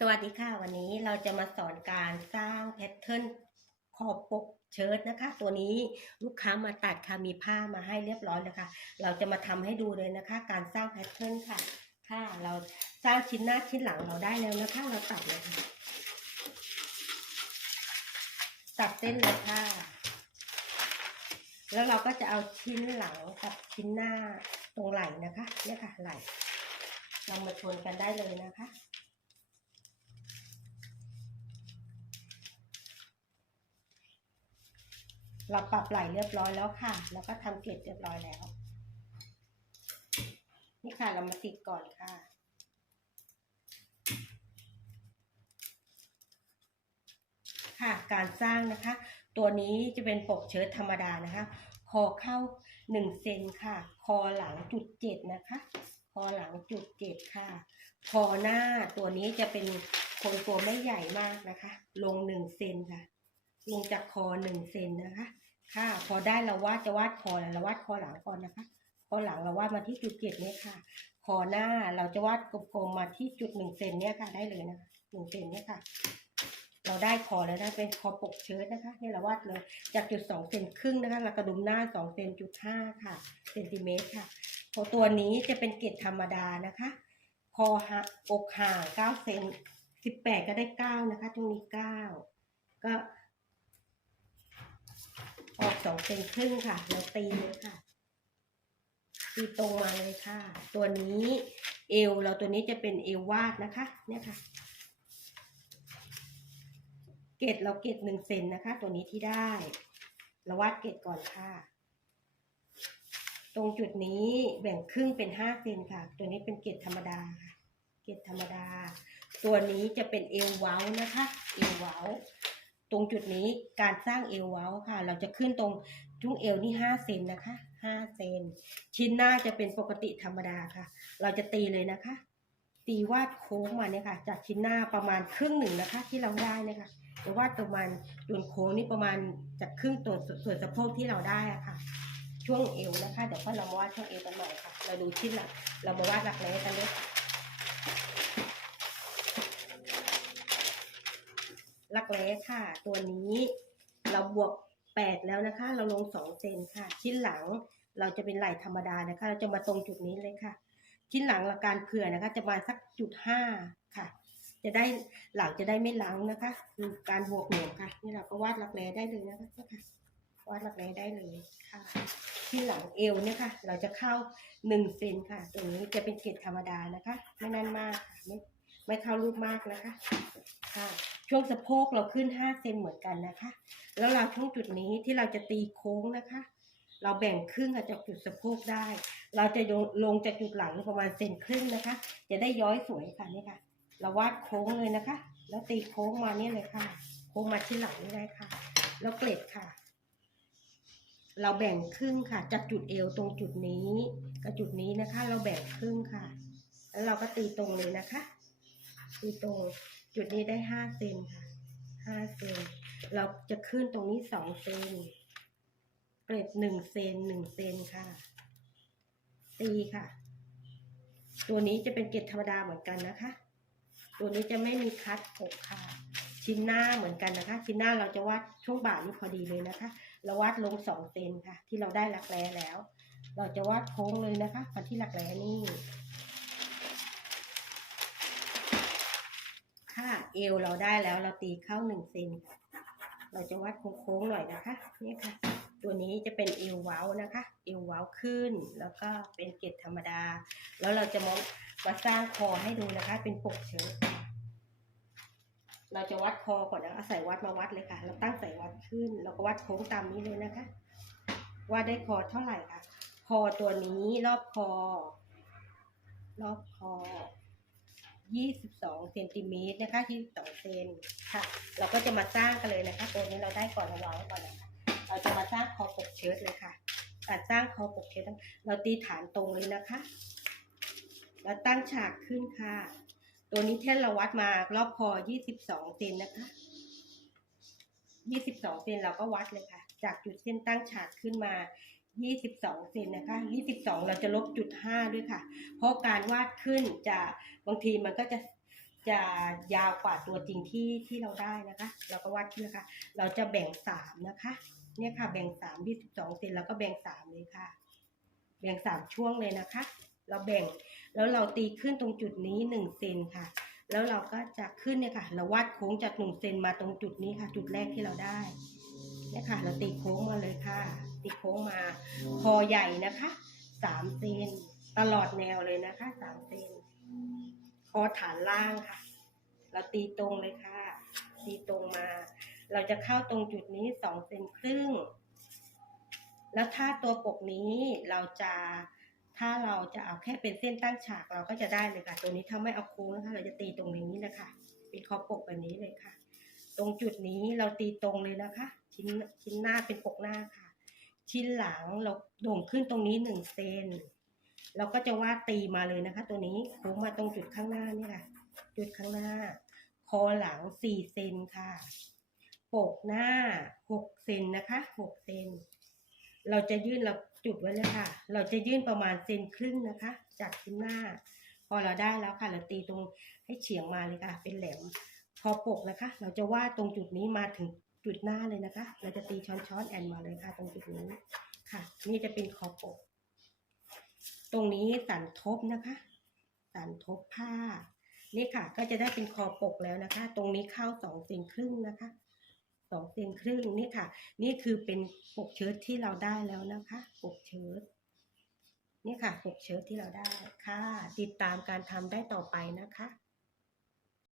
สวัสดีค่ะวันนี้เราจะมาสอนการสร้างแพทเทิร์นคอบปกเชิ้ตนะคะ ตัวนี้ลูกค้ามาตัดค่ะมีผ้ามาให้เรียบร้อยเลยค่ะ เราจะมาทำให้ดูเลยนะคะ การสร้างแพทเทิร์นค่ะ ค่ะ เราสร้างชิ้นหน้าชิ้นหลังเราได้แล้วนะคะ เราตัดเลยค่ะตัดเส้นเลยค่ะ แล้วเราก็จะเอาชิ้นหลังกับชิ้นหน้าตรงไหล่นะคะ เนี่ยค่ะไหล่เรามาชนกันได้เลยนะคะ เราปรับไหล่เรียบร้อยแล้วค่ะ แล้วก็ทำเกล็ดเรียบร้อยแล้ว นี่ค่ะเรามาติดก่อนค่ะ ค่ะการสร้างนะคะ ตัวนี้จะเป็นปกเชิ้ตธรรมดานะคะ คอเข้าหนึ่งเซนค่ะ คอหลังจุดเจ็ดนะคะ คอหลังจุดเจ็ดค่ะ คอหน้าตัวนี้จะเป็นคนตัวไม่ใหญ่มากนะคะ ลงหนึ่งเซนค่ะ ลงจากคอหนึ่งเซนนะคะ ค่ะ พอได้เราวาดจะวาดคอแล้วเราวาดคอหลังก่อนนะคะคอหลังเราวาดมาที่จุดเจ็ดเนี่ยค่ะ คอหน้าเราจะวาดกลมๆมาที่จุดหนึ่งเซนเนี่ยค่ะได้เลยนะคะหนึ่งเซนเนี่ยค่ะ เราได้คอแล้วนะเป็นคอปกเชิ้ตนะคะนี่เราวาดเลยจากจุดสองเซนครึ่งนะคะแล้วกระดุมหน้าสองเซนจุดห้าค่ะเซนติเมตรค่ะพอตัวนี้จะเป็นเกล็ดธรรมดานะคะคอหักอกห่างเก้าเซนสิบแปดก็ได้เก้านะคะตรงนี้เก้าก็ ออกสองเซนครึ่งค่ะ แล้วตีเลยค่ะ ตีตรงมาเลยค่ะ ตัวนี้เอวเราตัวนี้จะเป็นเอววาดนะคะ เนี่ยค่ะ เกตเราเกตหนึ่งเซนนะคะ ตัวนี้ที่ได้เราวาดเกตก่อนค่ะ ตรงจุดนี้แบ่งครึ่งเป็นห้าเซนค่ะ ตัวนี้เป็นเกตธรรมดาค่ะ เกตธรรมดา ตัวนี้จะเป็นเอวเว้านะคะ เอวเว้า ตรงจุดนี้การสร้างเอวเว้าค่ะ เราจะขึ้นตรงจุ้งเอวนี่ห้าเซนนะคะห้าเซนชิ้นหน้าจะเป็นปกติธรรมดาค่ะ เราจะตีเลยนะคะ ตีวาดโค้งมาเนี่ยค่ะ จากชิ้นหน้าประมาณครึ่งหนึ่งนะคะ ที่เราได้เนี่ยค่ะจะวาดประมาณส่วนโค้งนี่ประมาณจากครึ่งตัวส่วนสะโพกที่เราได้อะค่ะ ช่วงเอวนะคะเดี๋ยวค่อเรามาวาดช่วงเอวกันใหม่ค่ะ เราดูชิ้นหลังเรามาวาดหลักแร้กันเลยค่ะ ลักแร้ค่ะ ตัวนี้เราบวกแปดแล้วนะคะ เราลงสองเซนค่ะ ชิ้นหลังเราจะเป็นไหล่ธรรมดานะคะ เราจะมาตรงจุดนี้เลยค่ะ ชิ้นหลังหลักการเผื่อนะคะ จะมาสักจุดห้าค่ะ จะได้หลังจะได้ไม่ล้างนะคะคือการบวกหนวค่ะ นี่เราก็วาดลักแร้ได้เลยนะคะเนี่ยค่ะวาดลักแร้ได้เลยค่ะชิ้นหลังเอวเนี่ยค่ะ เราจะเข้าหนึ่งเซนค่ะ ตรงนี้จะเป็นเกล็ดธรรมดานะคะ ไม่นั่นมากไม่ ไม่เข้ารูปมากนะคะ ค่ะ ช่วงสะโพกเราขึ้น5เซนเหมือนกันนะคะ แล้วเราช่วงจุดนี้ที่เราจะตีโค้งนะคะ เราแบ่งครึ่งค่ะจากจุดสะโพกได้ เราจะลงลงจากจุดหลังประมาณเซนครึ่งนะคะ จะได้ย้อยสวยค่ะนี่ค่ะ เราวาดโค้งเลยนะคะ แล้วตีโค้งมาเนี่ยเลยค่ะ โค้งมาที่หลังนี่ได้ค่ะ แล้วเกล็ดค่ะเราแบ่งครึ่งค่ะ จากจุดเอวตรงจุดนี้กับจุดนี้นะคะ เราแบ่งครึ่งค่ะ แล้วเราก็ตีตรงเลยนะคะ ตีตรงจุดนี้ได้ห้าเซนค่ะห้าเซนเราจะขึ้นตรงนี้สองเซนเกล็ดหนึ่งเซนหนึ่งเซนค่ะ ตีค่ะ ตัวนี้จะเป็นเกล็ดธรรมดาเหมือนกันนะคะ ตัวนี้จะไม่มีคัดหกค่ะ ชิ้นหน้าเหมือนกันนะคะ ชิ้นหน้าเราจะวาดช่วงบ่านี่พอดีเลยนะคะ เราวาดลงสองเซนค่ะ ที่เราได้หลักแร้แล้ว เราจะวาดโค้งเลยนะคะมาที่หลักแร้นี่ ค่ะเอวเราได้แล้วเราตีเข้าหนึ่งเซนเราจะวัดโค้งๆหน่อยนะคะนี่ค่ะ ตัวนี้จะเป็นเอวเว้านะคะ เอวเว้าขึ้น แล้วก็เป็นเกล็ดธรรมดา แล้วเราจะมามาสร้างคอให้ดูนะคะ เป็นปกเชิ้ตเราจะวัดคอก่อนนะคะใส่วัดมาวัดเลยค่ะ เราตั้งใส่วัดขึ้น เราก็วัดโค้งตามนี้เลยนะคะ ว่าได้คอเท่าไหร่ค่ะ คอตัวนี้รอบคอ รอบคอ 22เซนติเมตรนะคะ22เซนค่ะ เราก็จะมาสร้างกันเลยนะคะ ตัวนี้เราได้ก่อนเราวางไว้ก่อนนะคะเราจะมาสร้างคอปกเชิ้ตเลยค่ะการสร้างคอปกเชิ้ตเราตีฐานตรงเลยนะคะ แล้วตั้งฉากขึ้นค่ะ ตัวนี้เท่นเราวัดมารอบคอ 22เซนนะคะ 22เซนเราก็วัดเลยค่ะ จากจุดเส้นตั้งฉากขึ้นมา 22เซนนะคะ22 เราจะลบจุด5ด้วยค่ะ เพราะการวาดขึ้นจะบางทีมันก็จะจะยาวกว่าตัวจริงที่ที่เราได้นะคะ เราก็วัดขึ้นนะคะ เราจะแบ่งสามนะคะ เนี่ยค่ะ แบ่งสามยี่สิบสองเซนแล้วก็แบ่งสามเลยค่ะ แบ่งสามช่วงเลยนะคะ เราแบ่งแล้วเราตีขึ้นตรงจุดนี้หนึ่งเซนค่ะ แล้วเราก็จะขึ้นเนี่ยค่ะ เราวาดโค้งจากหนึ่งเซนมาตรงจุดนี้ค่ะ จุดแรกที่เราได้เนี่ยค่ะ เราตีโค้งมาเลยค่ะ ตีโค้งมาคอใหญ่นะคะสามเซนตลอดแนวเลยนะคะสามเซนคอฐานล่างค่ะ เราตีตรงเลยค่ะ ตีตรงมา เราจะเข้าตรงจุดนี้สองเซนครึ่ง แล้วถ้าตัวปกนี้เราจะถ้าเราจะเอาแค่เป็นเส้นตั้งฉากเราก็จะได้เลยค่ะ ตัวนี้ถ้าไม่เอาโค้งนะคะเราจะตีตรงนี้เลยค่ะเป็นคอปกแบบนี้เลยค่ะ ตรงจุดนี้เราตีตรงเลยนะคะ ชิ้นชิ้นหน้าเป็นปกหน้าค่ะ ชิ้นหลังเราโด่งขึ้นตรงนี้หนึ่งเซนเราก็จะวาดตีมาเลยนะคะ ตัวนี้โค้งมาตรงจุดข้างหน้านี่ค่ะ จุดข้างหน้า คอหลังสี่เซนค่ะปกหน้าหกเซนนะคะหกเซนเราจะยื่นเราจุดไว้เลยค่ะ เราจะยื่นประมาณเซนครึ่งนะคะ จากชิ้นหน้า พอเราได้แล้วค่ะ เราตีตรงให้เฉียงมาเลยค่ะ เป็นแหลม พอปกนะคะ เราจะวาดตรงจุดนี้มาถึง จุดหน้าเลยนะคะ เราจะตีช้อนช้อนๆแอนมาเลยค่ะ ตรงจุดนี้ค่ะ นี่จะเป็นคอบปกตรงนี้สันทบนะคะ สันทบผ้า นี่ค่ะ ก็จะได้เป็นคอบปกแล้วนะคะ ตรงนี้เข้าสองเซนครึ่งนะคะสองเซนครึ่งนี่ค่ะ นี่คือเป็นปกเชิ้ตที่เราได้แล้วนะคะ ปกเชิ้ตนี่ค่ะ ปกเชิ้ตที่เราได้ค่ะ ติดตามการทำได้ต่อไปนะคะ